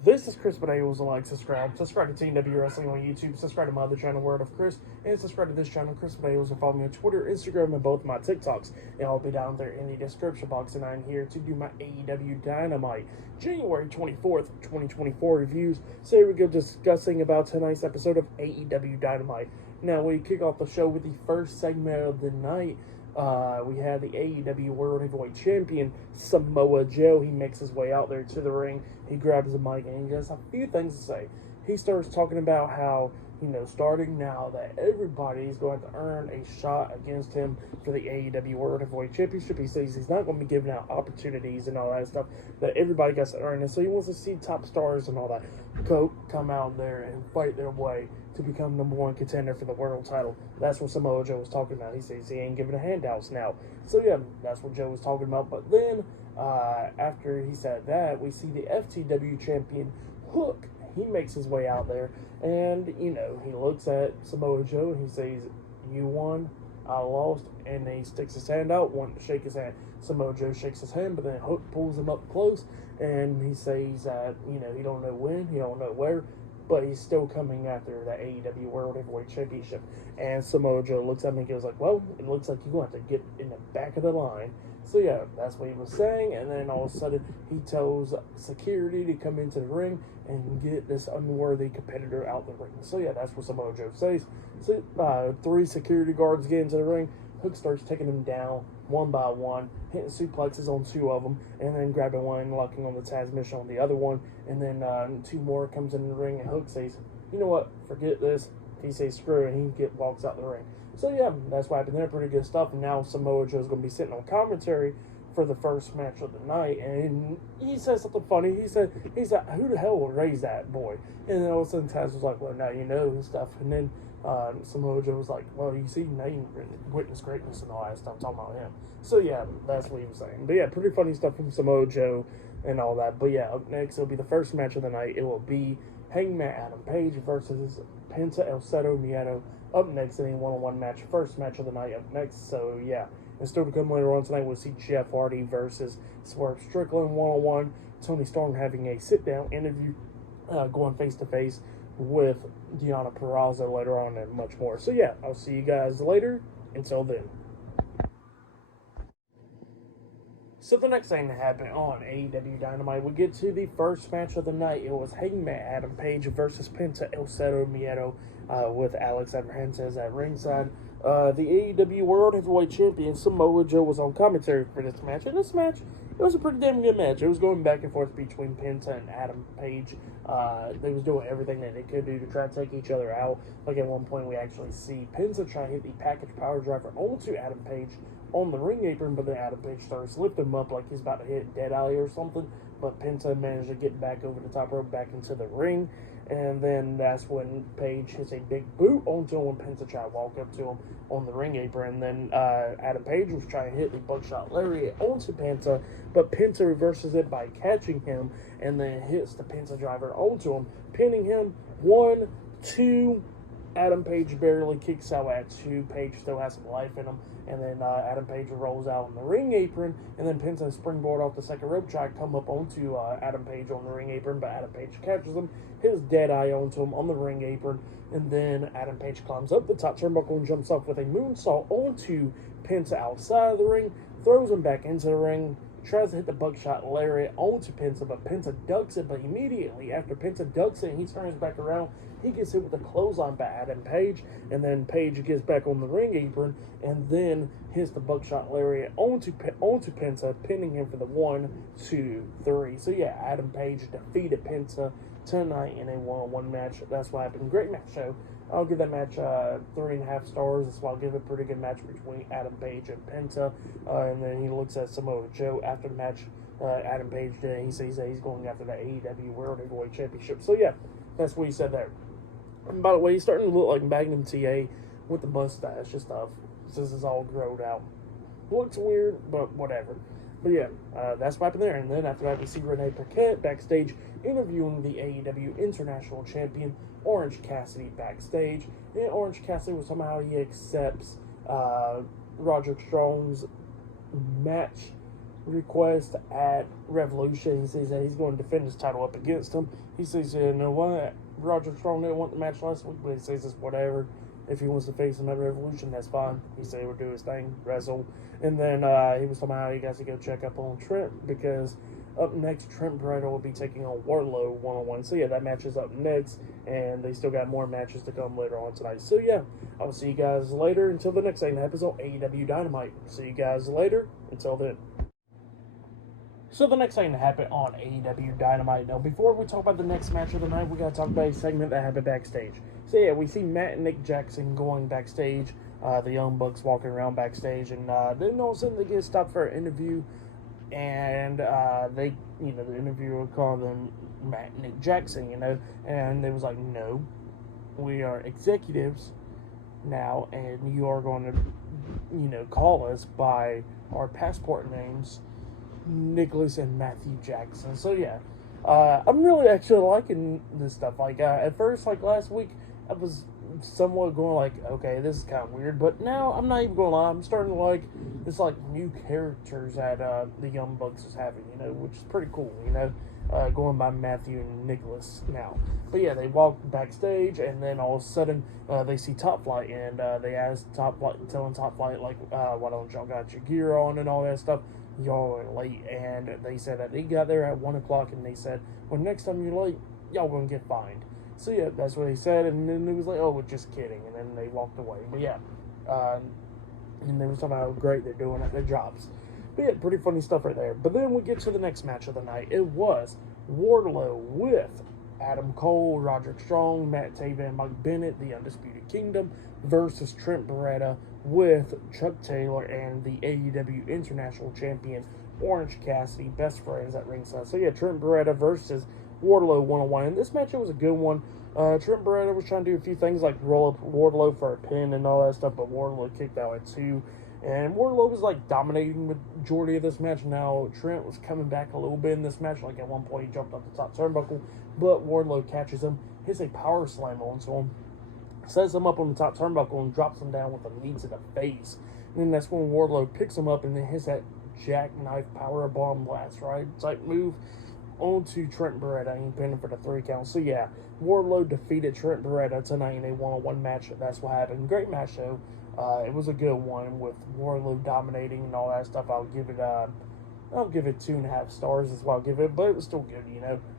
This is Chris Benails, like, subscribe to TNW Wrestling on YouTube, subscribe to my other channel, Word of Chris, and subscribe to this channel, Chris Benails, and follow me on Twitter, Instagram, and both my TikToks. And I'll be down there in the description box, and I'm here to do my AEW Dynamite January 24th, 2024 reviews. So here we go, discussing about tonight's episode of AEW Dynamite. Now, we kick off the show with the first segment of the night. We had the AEW World Heavyweight Champion, Samoa Joe. He makes his way out there to the ring. He grabs the mic and he has a few things to say. He starts talking about how, starting now that everybody is going to earn a shot against him for the AEW World Heavyweight Championship. He says he's not going to be giving out opportunities and all that stuff, that everybody gets to earn it. So he wants to see top stars and all that come out there and fight their way to become number one contender for the world title. That's what Samoa Joe was talking about. He says he ain't giving handouts now. So yeah, that's what Joe was talking about. But then, after he said that, we see the FTW champion, Hook. He makes his way out there, and, he looks at Samoa Joe, and he says, "You won, I lost," and he sticks his hand out, wanting to shake his hand. Samoa Joe shakes his hand, but then Hook pulls him up close, and he says that, he don't know when, he don't know where, but he's still coming after the AEW World Heavyweight Championship. And Samoa Joe looks at me and goes like, "Well, it looks like you're going to have to get in the back of the line." So yeah, that's what he was saying. And then all of a sudden, he tells security to come into the ring and get this unworthy competitor out the ring. So yeah, that's what Samoa Joe says. So 3 security guards get into the ring. Hook starts taking them down one by one, hitting suplexes on 2 of them, and then grabbing one and locking on the transmission on the other one. And then 2 more comes in the ring, and Hook says, "You know what? Forget this." He says screw it, and he walks out the ring. So yeah, that's what happened there. Pretty good stuff. And now Samoa Joe's going to be sitting on commentary for the first match of the night, and he says something funny. He said, "Who the hell will raise that boy?" And then all of a sudden Taz was like, "Well, now you know," and stuff. And then Samoa Joe was like, "Well, you see, now you witness greatness and all that stuff," talking about him. So yeah, that's what he was saying. But yeah, pretty funny stuff from Samoa Joe and all that. But yeah, up next, it'll be the first match of the night. It will be Hangman Adam Page versus Penta El Zero Miedo. Up next in a one-on-one match, first match of the night up next. So yeah, and still to come later on tonight, we'll see Jeff Hardy versus Swerve Strickland one-on-one. Tony Storm having a sit-down interview, going face-to-face with Deonna Purrazzo later on, and much more. So yeah, I'll see you guys later. Until then. So the next thing that happened on AEW Dynamite, we get to the first match of the night. It was Hangman Adam Page versus Penta El Zero Miedo, with Alex Abrahantes at ringside. The AEW World Heavyweight Champion Samoa Joe was on commentary for this match. And this match, it was a pretty damn good match. It was going back and forth between Penta and Adam Page. They was doing everything that they could do to try to take each other out. Like at one point, we actually see Penta try to hit the package power driver onto Adam Page on the ring apron, but then Adam Page starts lifting him up like he's about to hit Deadeye or something. But Penta managed to get back over the top rope, back into the ring. And then that's when Page hits a big boot onto him when Penta tried to walk up to him on the ring apron. And then Adam Page was trying to hit the buckshot lariat onto Penta, but Penta reverses it by catching him and then hits the Penta driver onto him, pinning him. 1, 2. Adam Page barely kicks out at 2. Page still has some life in him. And then Adam Page rolls out on the ring apron, and then Penta springboard off the second rope, try to come up onto Adam Page on the ring apron, but Adam Page catches him, hits Deadeye onto him on the ring apron, and then Adam Page climbs up the top turnbuckle and jumps off with a moonsault onto Penta outside of the ring, throws him back into the ring, tries to hit the buckshot lariat onto Penta, but Penta ducks it. But immediately after Penta ducks it and he turns back around, he gets hit with a clothesline by Adam Page, and then Page gets back on the ring apron and then hits the buckshot lariat onto Penta, pinning him for the 1, 2, 3. So yeah, Adam Page defeated Penta tonight in a one-on-one match. That's what happened. Great match show. I'll give that match 3.5 stars. That's why I'll give it a pretty good match between Adam Page and Penta. And then he looks at Samoa Joe after the match. Adam Page did. He says that he's going after the AEW World Heavyweight Championship. So yeah, that's what he said there. And by the way, he's starting to look like Magnum TA with the mustache and stuff. This is all growed out. Looks weird, but whatever. But yeah, that's what happened there. And then after that, we see Renee Paquette backstage interviewing the AEW International Champion, Orange Cassidy, backstage. And Orange Cassidy was somehow he accepts Roderick Strong's match request at Revolution. He says that he's going to defend his title up against him. He says, you know what, Roderick Strong didn't want the match last week, but he says it's whatever. If he wants to face him at Revolution, that's fine. He said he would do his thing, wrestle. And then he was talking about how he got to go check up on Trent, because up next, Trent Beretta will be taking on Wardlow one-on-one. So yeah, that match is up next, and they still got more matches to come later on tonight. So yeah, I'll see you guys later. Until the next thing that happens on AEW Dynamite. See you guys later. Until then. So the next thing that happened on AEW Dynamite. Now, before we talk about the next match of the night, we got to talk about a segment that happened backstage. So yeah, we see Matt and Nick Jackson going backstage. The Young Bucks walking around backstage, and then all of a sudden they get stopped for an interview, and they, the interviewer called them Matt and Nick Jackson, and they was like, no, we are executives now, and you are going to, call us by our passport names, Nicholas and Matthew Jackson. So yeah, I'm really actually liking this stuff. Like at first, like last week, I was somewhat going like, okay, this is kind of weird, but now I'm not even going to lie, I'm starting to like this like new characters that the Young Bucks is having, which is pretty cool, going by Matthew and Nicholas now. But yeah, they walk backstage, and then all of a sudden they see Top Flight, and they ask telling Top Flight like, why don't y'all got your gear on and all that stuff? Y'all are late. And they said that they got there at 1 o'clock, and they said, well, next time you're late, y'all gonna get fined. So yeah, that's what he said, and then it was like, oh, we're just kidding, and then they walked away. But yeah, and they were talking about how great they're doing at their jobs. But yeah, pretty funny stuff right there. But then we get to the next match of the night. It was Wardlow with Adam Cole, Roderick Strong, Matt Taven, and Mike Bennett, the Undisputed Kingdom, versus Trent Beretta with Chuck Taylor and the AEW International Champion Orange Cassidy, best friends at ringside. So yeah, Trent Beretta versus Wardlow one-on-one. And this match, it was a good one. Trent Beretta was trying to do a few things like roll up Wardlow for a pin and all that stuff, but Wardlow kicked out at 2. And Wardlow was like dominating the majority of this match. Now Trent was coming back a little bit in this match. Like at one point he jumped up the top turnbuckle, but Wardlow catches him, hits a power slam onto him, sets him up on the top turnbuckle, and drops him down with a knee to the face. And then that's when Wardlow picks him up and then hits that jackknife power bomb last right type move onto Trent Beretta, and he pinned him for the 3 count. So yeah, Wardlow defeated Trent Beretta tonight in a one-on-one match. That's what happened. Great match though. It was a good one with Wardlow dominating and all that stuff. I'll give it 2.5 stars is what I'll give it, but it was still good,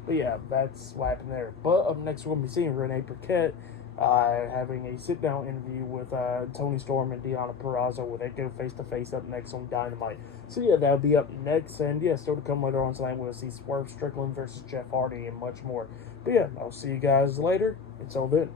But yeah, that's what happened there. But up next, we're going to be seeing Renee Paquette having a sit-down interview with Tony Storm and Deonna Purrazzo, where they go face-to-face up next on Dynamite. So yeah, that'll be up next, and yeah, still to come later on tonight, we'll see Swerve Strickland versus Jeff Hardy and much more. But yeah, I'll see you guys later. Until then.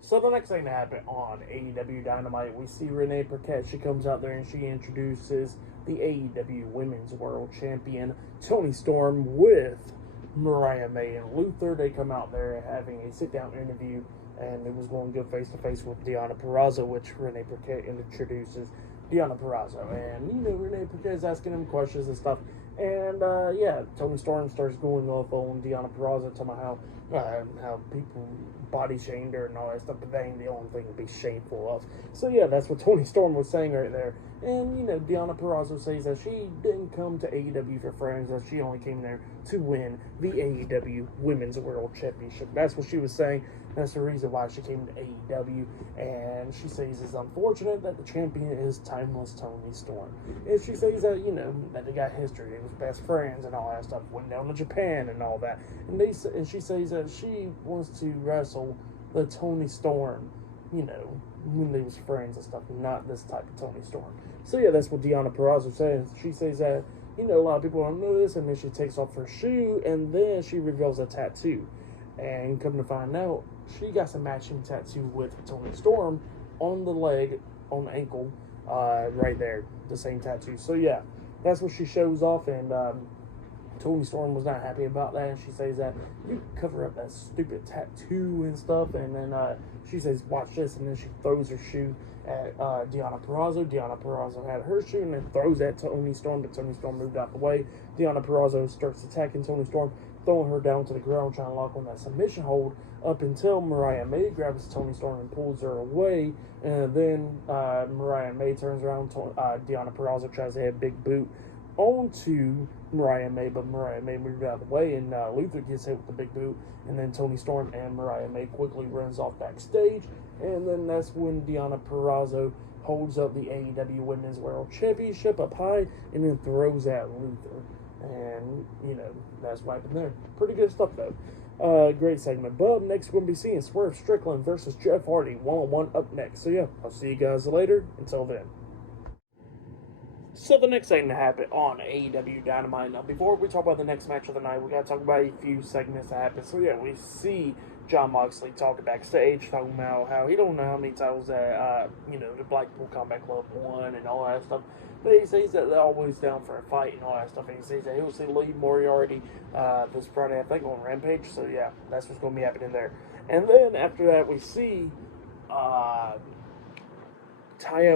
So the next thing that happened on AEW Dynamite, we see Renee Paquette. She comes out there and she introduces the AEW Women's World Champion, Tony Storm, with Mariah May and Luther. They come out there having a sit-down interview, and it was going to go face-to-face with Deonna Purrazzo, which Renee Paquette introduces Deonna Purrazzo. And, Renee Paquette's asking him questions and stuff. And, yeah, Tony Storm starts going off on Deonna Purrazzo, talking about how people body shamed her and all that stuff, but that ain't the only thing to be shameful of. So yeah, that's what Tony Storm was saying right there. And Deonna Purrazzo says that she didn't come to AEW for friends, that she only came there to win the AEW Women's World Championship. That's what she was saying. That's the reason why she came to AEW. And she says it's unfortunate that the champion is timeless Tony Storm. And she says that, that they got history. They was best friends and all that stuff. Went down to Japan and all that. And she says that she wants to wrestle the Tony Storm, when they was friends and stuff, not this type of Tony Storm. So yeah, that's what Deonna Purrazzo says. She says that, a lot of people don't know this, and then she takes off her shoe, and then she reveals a tattoo. And come to find out, she got some matching tattoo with Tony Storm on the leg, on the ankle, right there, the same tattoo. So yeah, that's what she shows off, and Toni Storm was not happy about that, and she says that you cover up that stupid tattoo and stuff, and then she says, watch this, and then she throws her shoe at Deonna Purrazzo. Deonna Purrazzo had her shoe and then throws at Toni Storm, but Toni Storm moved out the way. Deonna Purrazzo starts attacking Toni Storm, throwing her down to the ground, trying to lock on that submission hold up until Mariah May grabs Toni Storm and pulls her away. And then Mariah May turns around. Deonna Purrazzo tries to hit a big boot onto Mariah May, but Mariah May moved out of the way, and Luther gets hit with the big boot. And then Toni Storm and Mariah May quickly runs off backstage. And then that's when Deonna Purrazzo holds up the AEW Women's World Championship up high and then throws at Luther. And, that's what happened there. Pretty good stuff, though. Great segment. But next, we're going to be seeing Swerve Strickland versus Jeff Hardy one-on-one up next. So, yeah, I'll see you guys later. Until then. So, the next thing to happen on AEW Dynamite. Now, before we talk about the next match of the night, we got to talk about a few segments that happened. So, yeah, we see Jon Moxley talking backstage, talking about how he don't know how many titles that, the Blackpool Combat Club won and all that stuff. But he says that they're always down for a fight and all that stuff. And he says that he'll see Lee Moriarty this Friday, I think, on Rampage. So, yeah, that's what's going to be happening there. And then after that, we see Taya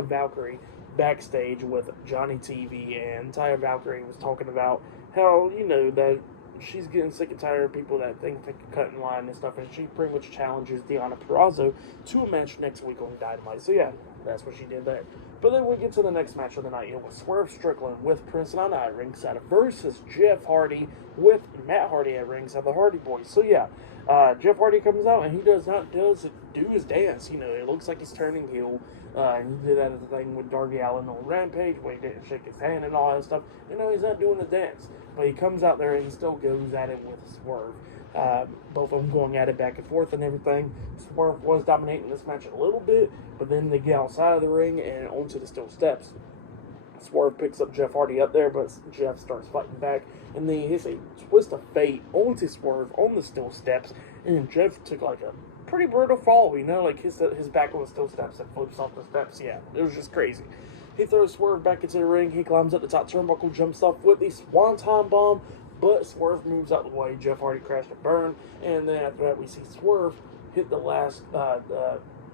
Valkyrie backstage with Johnny TV. And Taya Valkyrie was talking about how, that she's getting sick and tired of people that think they can cut in line and stuff, and she pretty much challenges Deonna Purrazzo to a match next week on Dynamite. So yeah, that's what she did there. But then we get to the next match of the night. It was Swerve Strickland with Prince Nana at ringside versus Jeff Hardy with Matt Hardy at ringside, the Hardy Boys. So yeah, Jeff Hardy comes out and he does do his dance. It looks like he's turning heel. And he did that at the thing with Darby Allin on Rampage where he didn't shake his hand and all that stuff. He's not doing the dance. But he comes out there and he still goes at it with Swerve. Both of them going at it back and forth and everything. Swerve was dominating this match a little bit, but then they get outside of the ring and onto the steel steps. Swerve picks up Jeff Hardy up there, but Jeff starts fighting back, and then he hits a twist of fate onto Swerve on the steel steps, and then Jeff took like a pretty brutal fall, like his back on the steel steps and flips off the steps. Yeah, it was just crazy. He throws Swerve back into the ring. He climbs up the top turnbuckle, jumps off with the Swanton Bomb, but Swerve moves out the way. Jeff Hardy crashed and burned, and then after that we see Swerve hit the last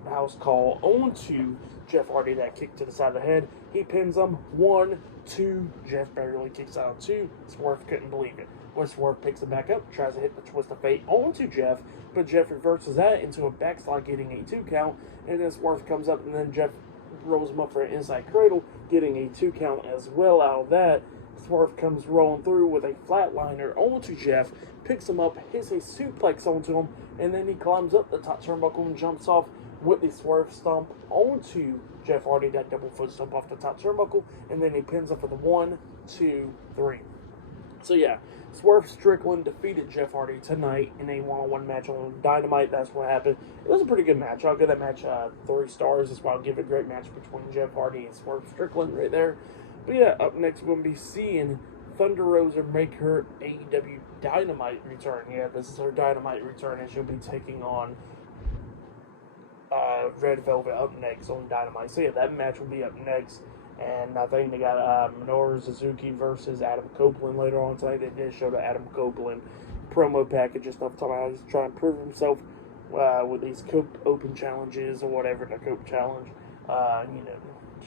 house call onto Jeff Hardy, that kick to the side of the head. He pins him 1, 2. Jeff barely kicks out 2. Swerve couldn't believe it. When Swerve picks him back up, tries to hit the twist of fate onto Jeff, but Jeff reverses that into a backslide, getting a 2 count, and then Swerve comes up, and then Jeff rolls him up for an inside cradle, getting a 2 count as well out of that. Swerve comes rolling through with a flatliner onto Jeff, picks him up, hits a suplex onto him, and then he climbs up the top turnbuckle and jumps off with the Swerve stomp onto Jeff Hardy, that double foot stomp off the top turnbuckle, and then he pins him for the 1, 2, 3. So yeah, Swerve Strickland defeated Jeff Hardy tonight in a one-on-one match on Dynamite. That's what happened. It was a pretty good match. I'll give that match 3 stars. That's why I'll give it a great match between Jeff Hardy and Swerve Strickland right there. But yeah, up next we're going to be seeing Thunder Rosa make her AEW Dynamite return. Yeah, this is her Dynamite return, and she'll be taking on Red Velvet up next on Dynamite. So yeah, that match will be up next. And I think they got Minoru Suzuki versus Adam Copeland later on tonight. They did show the Adam Copeland promo package and stuff, talking about how he's trying to prove himself with these Cope Open challenges or whatever, the Cope Challenge.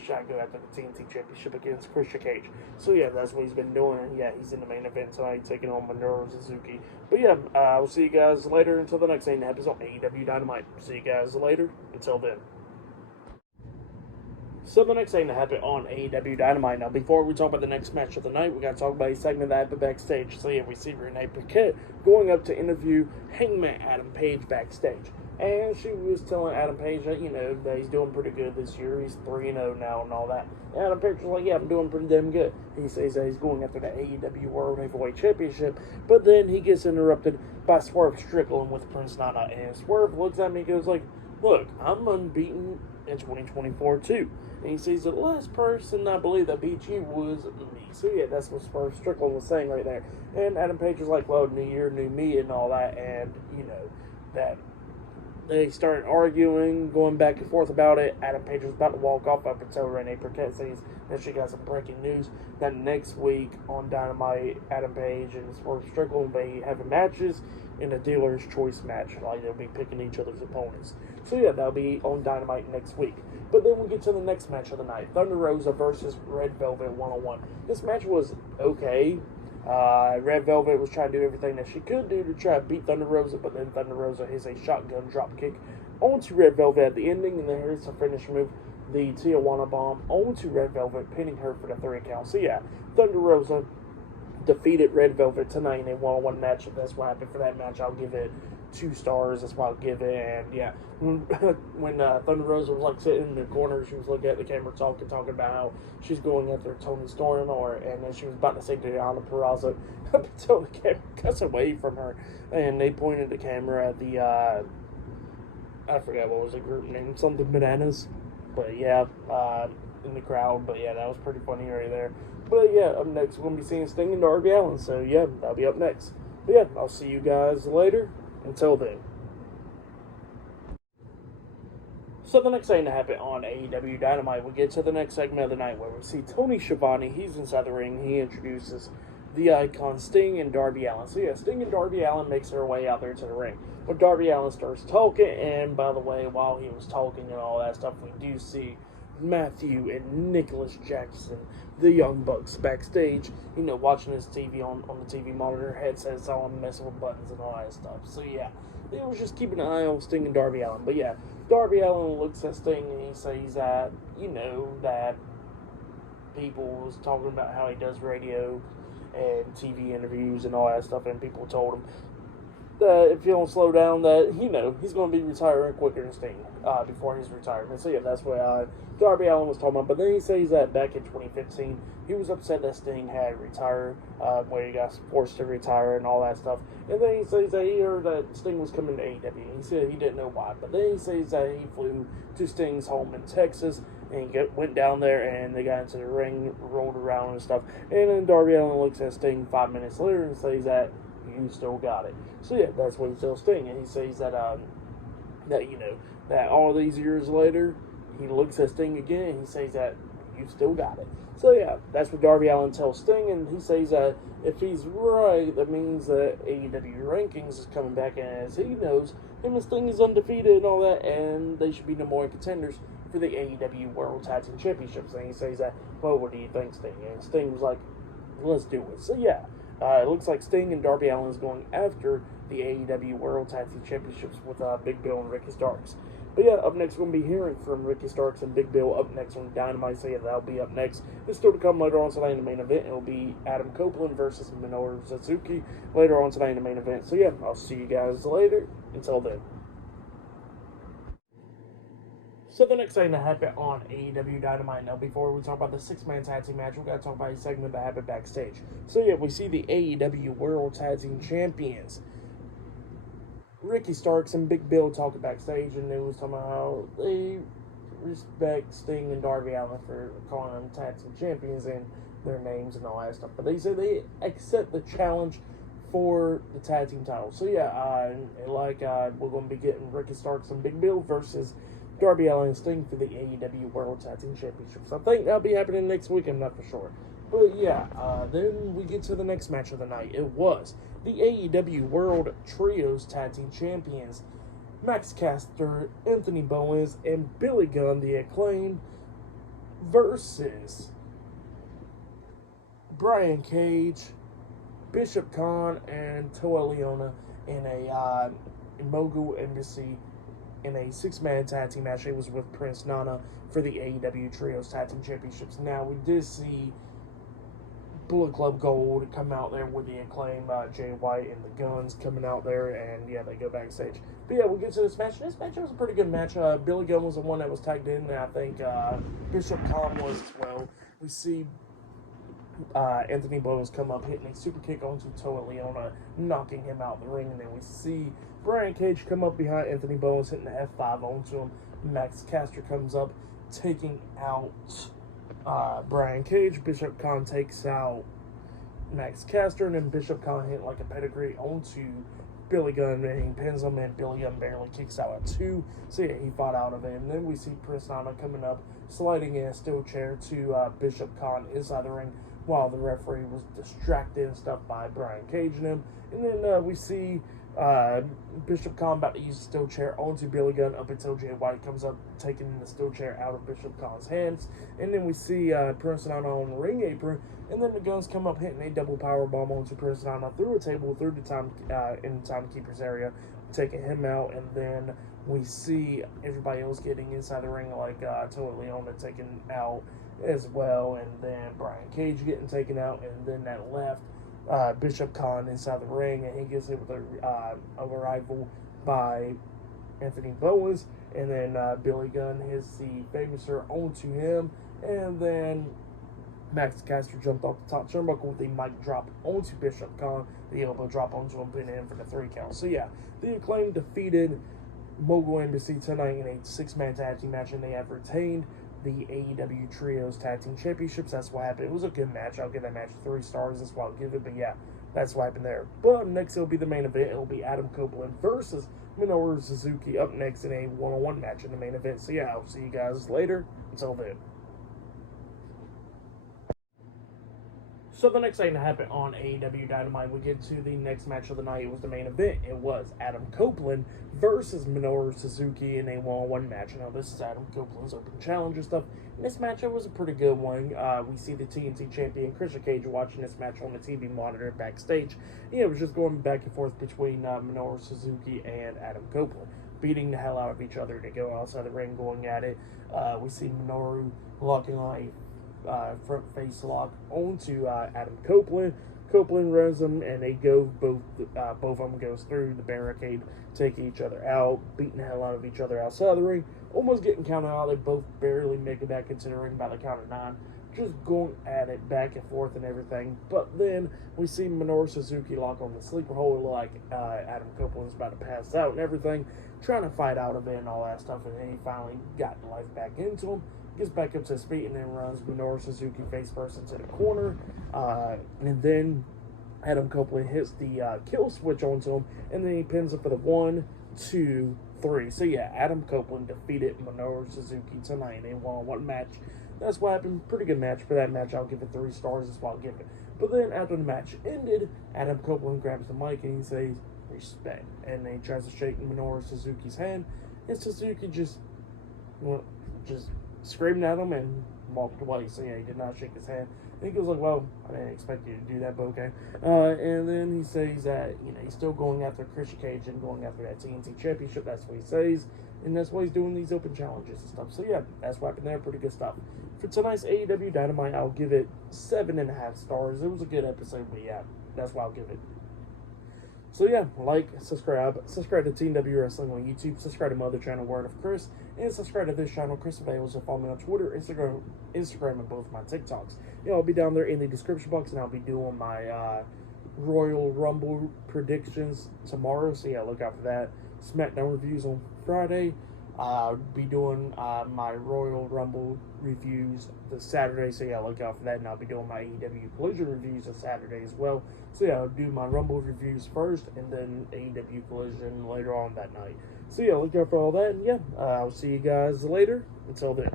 Trying to go after the TNT Championship against Christian Cage. So yeah, that's what he's been doing. And yeah, he's in the main event tonight, taking on Minoru Suzuki. But yeah, I'll see you guys later until the next thing that happens on AEW Dynamite. See you guys later. Until then. So the next thing that happened on AEW Dynamite. Now, before we talk about the next match of the night, we got to talk about a segment that happened backstage. So yeah, we see Renee Paquette going up to interview Hangman Adam Page backstage. And she was telling Adam Page that, that he's doing pretty good this year. He's 3-0 now and all that. And Adam Page was like, yeah, I'm doing pretty damn good. He says that he's going after the AEW World Heavyweight Championship. But then he gets interrupted by Swerve Strickland with Prince Nana. And Swerve looks at me and goes like, look, I'm unbeaten in 2024 too. And he says the last person I believe that beat you was me. So yeah, that's what Swerve Strickland was saying right there. And Adam Page was like, well, new year, new me and all that. And, that They start arguing, going back and forth about it. Adam Page was about to walk off up until Renee Paquette says that she got some breaking news that next week on Dynamite, Adam Page and Swerve Strickland will be having matches in a dealer's choice match. Like, they'll be picking each other's opponents. So yeah, that'll be on Dynamite next week. But then we get to the next match of the night. Thunder Rosa versus Red Velvet 101. This match was okay. Red Velvet was trying to do everything that she could do to try to beat Thunder Rosa, but then Thunder Rosa hits a shotgun drop kick onto Red Velvet at the ending, and then here's her finish move, the Tijuana Bomb, onto Red Velvet, pinning her for the 3 count. So yeah, Thunder Rosa defeated Red Velvet tonight in a 1-on-1 match. If that's what happened for that match, I'll give it 2 stars. That's what I'll give it. And yeah, when Thunder Rosa was like sitting in the corner, she was looking at the camera talking about how she's going after Toni Storm, and then she was about to say Diana Purrazzo until the camera cuts away from her, and they pointed the camera at the I forgot what was the group name, something Bananas, but yeah, in the crowd. But yeah, that was pretty funny right there. But yeah, up next we're gonna be seeing Sting and Darby Allin. So yeah, that'll be up next. But yeah, I'll see you guys later. Until then. So the next thing to happen on AEW Dynamite, we get to the next segment of the night where we see Tony Schiavone. He's inside the ring. He introduces the Icon Sting and Darby Allin. So yeah, Sting and Darby Allin makes their way out there to the ring. But Darby Allin starts talking, and by the way, while he was talking and all that stuff, we do see Matthew and Nicholas Jackson, the Young Bucks, backstage, watching his TV on the TV monitor, headsets on, messing with buttons and all that stuff. So yeah, they was just keeping an eye on Sting and Darby Allin. But yeah, Darby Allin looks at Sting and he says that, that people was talking about how he does radio and TV interviews and all that stuff, and people told him that if you don't slow down, that, he's going to be retiring quicker than Sting before his retirement. So yeah, that's what Darby Allin was talking about. But then he says that back in 2015, he was upset that Sting had retired, where he got forced to retire and all that stuff. And then he says that he heard that Sting was coming to AEW. He said he didn't know why. But then he says that he flew to Sting's home in Texas, and he went down there, and they got into the ring, rolled around and stuff. And then Darby Allin looks at Sting 5 minutes later and says that you still got it. So yeah, that's what he tells Sting, and he says that that all these years later, he looks at Sting again, and he says that you still got it. So yeah, that's what Darby Allin tells Sting, and he says that if he's right, that means that AEW rankings is coming back, and as he knows, him and Sting is undefeated and all that, and they should be no more contenders for the AEW World Tag Team Championships. And he says that, well, what do you think, Sting? And Sting was like, let's do it. So yeah, it looks like Sting and Darby Allin is going after the AEW World Tag Team Championships with Big Bill and Ricky Starks. But yeah, up next, we're going to be hearing from Ricky Starks and Big Bill up next on Dynamite. So yeah, that'll be up next. It's still to come later on tonight in the main event. It'll be Adam Copeland versus Minoru Suzuki later on tonight in the main event. So yeah, I'll see you guys later. Until then. So the next thing that happened on AEW Dynamite, now before we talk about the 6-man tag team match, we got to talk about a segment that happened backstage. So yeah, we see the AEW World Tag Team Champions, Ricky Starks and Big Bill, talking backstage, and they was talking about how they respect Sting and Darby Allin for calling them tag team champions and their names and all that stuff. But they said they accept the challenge for the tag team title. So yeah, we're going to be getting Ricky Starks and Big Bill versus Darby Allin and Sting for the AEW World Tag Team Championships. I think that'll be happening next week. I'm not for sure. But yeah, then we get to the next match of the night. It was the AEW World Trios Tag Team Champions, Max Caster, Anthony Bowens, and Billy Gunn, the Acclaim, versus Brian Cage, Bishop Khan, and Toa Leona in a Mogul Embassy in a 6-man tag team match. It was with Prince Nana for the AEW Trios Tag Team Championships. Now, we did see Bullet Club Gold come out there with the Acclaim, Jay White and the Guns coming out there, and yeah, they go backstage. But yeah, we'll get to this match. This match was a pretty good match. Billy Gunn was the one that was tagged in, and I think Bishop Khan was as well. We see Anthony Bowens come up, hitting a super kick onto Toa Leona, knocking him out the ring, and then we see Brian Cage come up behind Anthony Bowens, hitting the F5 onto him. Max Caster comes up, taking out Brian Cage. Bishop Khan takes out Max Caster, and then Bishop Khan hit like a pedigree onto Billy Gunn, and he pins him, and Billy Gunn barely kicks out at 2. So yeah, he fought out of it. And then we see Prince Nana coming up, sliding in a steel chair to Bishop Khan inside the ring, while the referee was distracted and stuff by Brian Cage and him. And then we see Bishop Khan about to use the steel chair onto Billy Gunn up until Jay White comes up, taking the steel chair out of Bishop Khan's hands. And then we see Prince Nana on the ring apron, and then the Guns come up hitting a double power bomb onto Prince Nana through a table through the in the timekeeper's area, taking him out. And then we see everybody else getting inside the ring, like Tony Leona taken out as well, and then Brian Cage getting taken out, and then that left Bishop Khan inside the ring, and he gets hit with a arrival by Anthony Bowens, and then Billy Gunn hits the Famouser onto him, and then Max Caster jumped off the top turnbuckle with the mic drop onto Bishop Khan, the elbow drop onto him, pinning him for the 3 count. So yeah, the Acclaim defeated Mogul Embassy tonight in a 6-man tag team match, and they have retained the AEW Trios Tag Team Championships. That's what happened. It was a good match. I'll give that match 3 stars. That's what I'll give it. But yeah, that's what happened there. But next, it'll be the main event. It'll be Adam Copeland versus Minoru Suzuki up next in a 1-on-1 match in the main event. So yeah, I'll see you guys later. Until then. So the next thing to happen on AEW Dynamite, we get to the next match of the night. It was the main event. It was Adam Copeland versus Minoru Suzuki in a 1-on-1 match. Now, this is Adam Copeland's open challenger stuff. In this match, it was a pretty good one. We see the TNT champion, Christian Cage, watching this match on the TV monitor backstage. Yeah, it was just going back and forth between Minoru Suzuki and Adam Copeland, beating the hell out of each other. They go outside the ring going at it. We see Minoru locking on a front face lock onto Adam Copeland. Copeland runs them, and they go both of them goes through the barricade, taking each other out, beating the hell out of each other outside the ring, almost getting counted out. They both barely make it back into the ring by the count of 9, just going at it back and forth and everything. But then we see Minoru Suzuki lock on the sleeper hold, like Adam Copeland's about to pass out and everything, trying to fight out of it and all that stuff, and then he finally got life back into him. Gets back up to his feet and then runs Minoru Suzuki face first into the corner. And then Adam Copeland hits the kill switch onto him, and then he pins him for the 1, 2, 3. So yeah, Adam Copeland defeated Minoru Suzuki tonight in a 1-on-1 match. That's what happened. Pretty good match. For that match, I'll give it 3 stars. That's what I'll give it. But then after the match ended, Adam Copeland grabs the mic and he says, "Respect." And then he tries to shake Minoru Suzuki's hand, and Suzuki just screamed at him and walked away. So yeah, he did not shake his hand. And he goes like, "Well, I didn't expect you to do that, but okay." And then he says that, he's still going after Christian Cage and going after that TNT championship. That's what he says. And that's why he's doing these open challenges and stuff. So yeah, that's what happened there. Pretty good stuff. For tonight's AEW Dynamite, I'll give it 7.5 stars. It was a good episode, but yeah, that's why I'll give it. So yeah, like, subscribe to Team W Wrestling on YouTube, subscribe to my other channel, Word of Chris, and subscribe to this channel, Chris Avails, and follow me on Twitter, Instagram, and both my TikToks. I'll be down there in the description box, and I'll be doing my Royal Rumble predictions tomorrow, so yeah, look out for that. SmackDown reviews on Friday. I'll be doing my Royal Rumble reviews this Saturday, so yeah, look out for that. And I'll be doing my AEW Collision reviews on Saturday as well. So yeah, I'll do my Rumble reviews first, and then AEW Collision later on that night. So yeah, look out for all that, and yeah, I'll see you guys later. Until then.